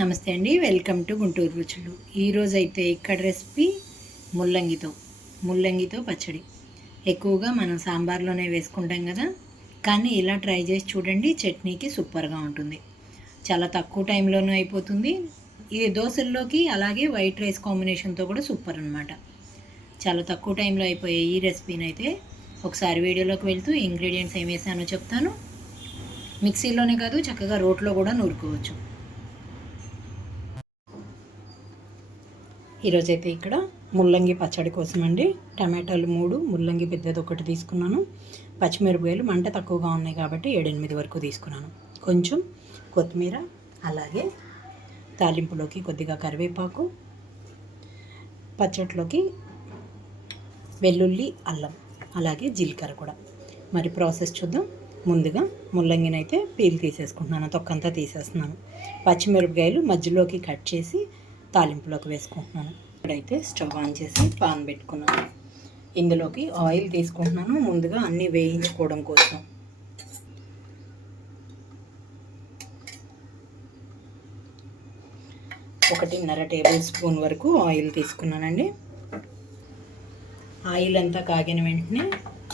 నమస్తే అండి welcome to Guntur రుచులు. ఈరోజు అయితే ఇక్కడ రెసిపీ ముల్లంగితో ముల్లంగితో పచ్చడి. ఎక్కువగా మనం సాంబార్లోనే వేసుకుంటాం కదా కానీ ఇలా ట్రై చేసి చూడండి చట్నీకి సూపర్గా ఉంటుంది. చాలా తక్కువ టైంలోనూ అయిపోతుంది. ఇది దోశల్లోకి అలాగే వైట్ రైస్ కాంబినేషన్తో కూడా సూపర్ అనమాట చాలా తక్కువ టైంలో అయిపోయే ఈ రెసిపీని అయితే ఒకసారి వీడియోలోకి వెళ్తూ ఇంగ్రీడియంట్స్ ఏం వేసానో చెప్తాను. మిక్సీలోనే కాదు చక్కగా రోట్లో కూడా నూరుకోవచ్చు. ఈరోజైతే ఇక్కడ ముల్లంగి పచ్చడి కోసం అండి టమాటాలు మూడు ముల్లంగి పెద్దది ఒకటి తీసుకున్నాను. పచ్చిమిరపకాయలు మంట తక్కువగా ఉన్నాయి కాబట్టి ఏడెనిమిది వరకు తీసుకున్నాను. కొంచెం కొత్తిమీర అలాగే తాలింపులోకి కొద్దిగా కరివేపాకు పచ్చట్లోకి వెల్లుల్లి అల్లం అలాగే జీలకర్ర కూడా. మరి ప్రాసెస్ చూద్దాం. ముందుగా ముల్లంగినైతే పీల్ తీసేసుకుంటున్నాను తొక్కంతా తీసేస్తున్నాను. పచ్చిమిరపకాయలు మధ్యలోకి కట్ చేసి తాలింపులోకి వేసుకుంటున్నాను. ఇప్పుడైతే స్టవ్ ఆన్ చేసి పాన్ పెట్టుకున్నాను. ఇందులోకి ఆయిల్ తీసుకుంటున్నాను. ముందుగా అన్నీ వేయించుకోవడం కోసం. ఒకటిన్నర టేబుల్ స్పూన్ వరకు ఆయిల్ తీసుకున్నానండి. ఆయిల్ అంతా కాగిన వెంటనే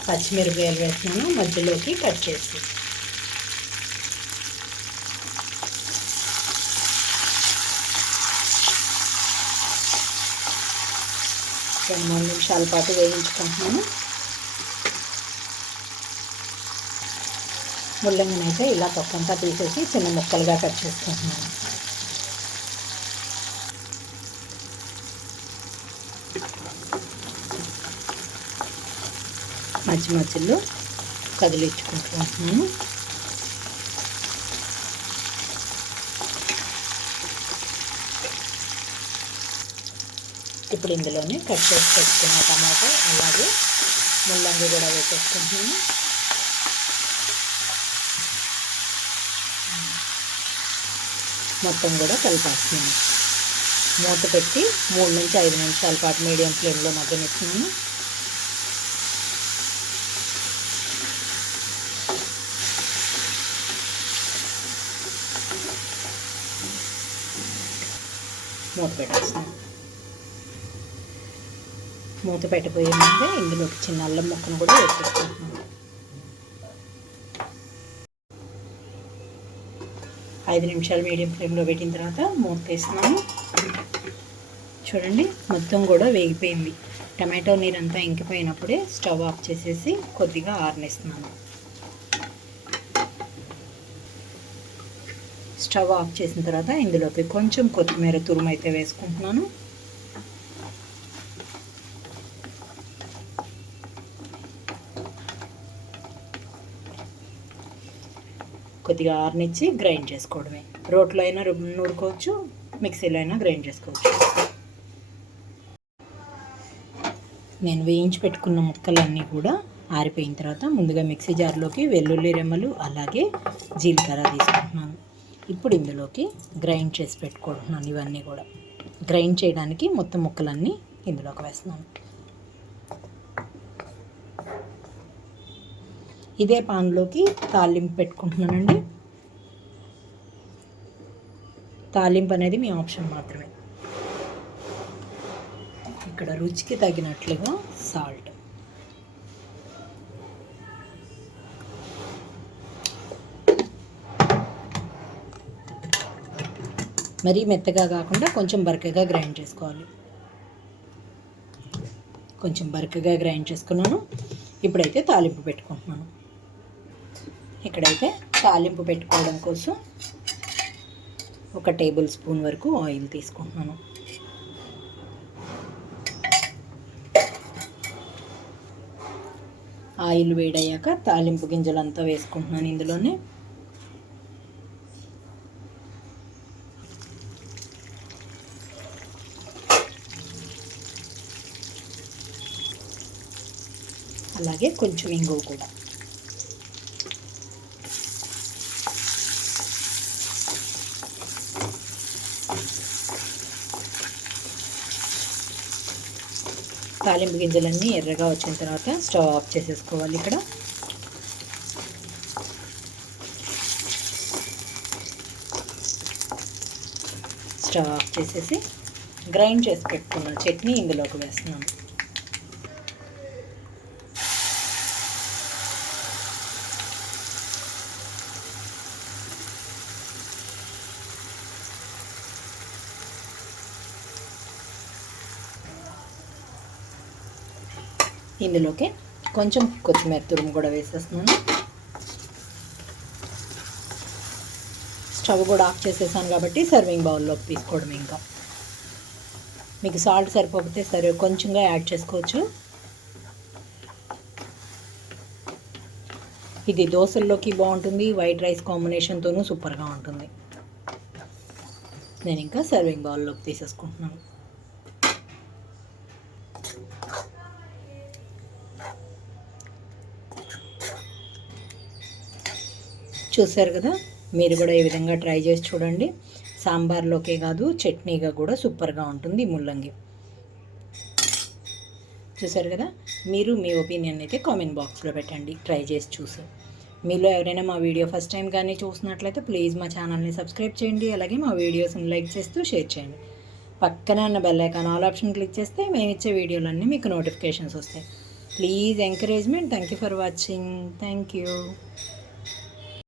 పచ్చిమిరపకాయలు వేస్తున్నాను. మధ్యలోకి కట్ చేసి రెండు మూడు నిమిషాల పాటు వేయించుకుంటున్నాను. ముల్లంగినైతే ఇలా పక్కంతా తీసేసి చిన్న ముక్కలుగా కట్ చేసుకుంటున్నాను. మధ్య మధ్యలో కదిలించుకుంటూ ఉంటున్నాను ఇప్పుడు ఇందులోనే కట్ చేసి పెట్టుకున్న టమాటో అలాగే ముల్లంగి కూడా వేసేసుకుంటున్నాను. మొత్తం కూడా కలిపేస్తున్నాను. మూత పెట్టి మూడు నుంచి ఐదు నిమిషాల పాటు మీడియం ఫ్లేమ్లో మగ్గనిస్తున్నాను. మూత పెట్టేస్తున్నాను. మూత పెట్టబోయే ముందే ఇందులోకి చిన్న అల్లం ముక్కను కూడా వేసేసుకుంటున్నాను. ఐదు నిమిషాలు మీడియం ఫ్లేమ్లో పెట్టిన తర్వాత మూత తీస్తున్నాను చూడండి మొత్తం కూడా వేగిపోయింది. టమాటో నీరంతా ఇంకిపోయినప్పుడే స్టవ్ ఆఫ్ చేసేసి కొద్దిగా ఆరనిస్తున్నాను. స్టవ్ ఆఫ్ చేసిన తర్వాత ఇందులోకి కొంచెం కొత్తిమీర తురుము అయితే వేసుకుంటున్నాను. కొద్దిగా ఆరనిచ్చి గ్రైండ్ చేసుకోవడమే. రోట్లో అయినా నూరుకోవచ్చు మిక్సీలో అయినా గ్రైండ్ చేసుకోవచ్చు. నేను వేయించి పెట్టుకున్న ముక్కలన్నీ కూడా ఆరిపోయిన తర్వాత ముందుగా మిక్సీ జార్లోకి వెల్లుల్లి రెమ్మలు అలాగే జీలకర్ర తీసుకుంటున్నాను. ఇప్పుడు ఇందులోకి గ్రైండ్ చేసి పెట్టుకుంటున్నాను ఇవన్నీ కూడా. గ్రైండ్ చేయడానికి మొత్తం ముక్కలన్నీ ఇందులోకి వేస్తున్నాను. ఇదే పాన్లోకి తాలింపు పెట్టుకుంటున్నానండి. తాలింపు అనేది మీ ఆప్షన్ మాత్రమే. ఇక్కడ రుచికి తగినట్లుగా సాల్ట్. మరీ మెత్తగా కాకుండా కొంచెం బరకగా గ్రైండ్ చేసుకోవాలి. కొంచెం బరకగా గ్రైండ్ చేసుకున్నాను. ఇప్పుడైతే తాలింపు పెట్టుకుంటున్నాను. ఇక్కడైతే తాలింపు పెట్టుకోవడం కోసం ఒక టేబుల్ స్పూన్ వరకు ఆయిల్ తీసుకుంటున్నాను. ఆయిల్ వేడయ్యాక తాలింపు గింజలంతా వేసుకుంటున్నాను ఇందులోనే. అలాగే కొంచెం ఇంగువ కూడా. తాలింపు గింజలన్నీ ఎర్రగా వచ్చిన తర్వాత స్టవ్ ఆఫ్ చేసేసుకోవాలి ఇక్కడ. స్టవ్ ఆఫ్ చేసేసి గ్రైండ్ చేసి పెట్టుకున్న చట్నీ ఇందులోకి వేస్తున్నాము ఇందులోకి కొంచెం కొత్తిమీర తురుము కూడా వేసేస్తున్నాను. స్టవ్ కూడా ఆఫ్ చేసేసాను కాబట్టి సర్వింగ్ బౌల్లోకి తీసుకోవడం ఇంకా. మీకు సాల్ట్ సరిపోతే సరే కొంచెంగా యాడ్ చేసుకోవచ్చు. ఇది దోశల్లోకి బాగుంటుంది వైట్ రైస్ కాంబినేషన్తోనూ సూపర్గా ఉంటుంది. నేను ఇంకా సర్వింగ్ బౌల్లోకి తీసేసుకుంటున్నాను. చూశారు కదా? మీరు కూడా ఈ విధంగా ట్రై చేసి చూడండి. సాంబార్లోకే కాదు చట్నీగా కూడా సూపర్గా ఉంటుంది ముల్లంగి. చూశారు కదా? మీరు మీ ఒపీనియన్ అయితే కామెంట్ బాక్స్లో పెట్టండి. ట్రై చేసి చూసి. మీలో ఎవరైనా మా వీడియో ఫస్ట్ టైం కానీ చూసినట్లయితే ప్లీజ్ మా ఛానల్ని సబ్స్క్రైబ్ చేయండి. అలాగే మా వీడియోస్ని లైక్ చేస్తూ షేర్ చేయండి. పక్కన ఉన్న bell icon all option click చేస్తే మేము ఇచ్చే వీడియోలన్నీ మీకు నోటిఫికేషన్స్ వస్తాయి. Please encouragement. Thank you for watching. Thank you.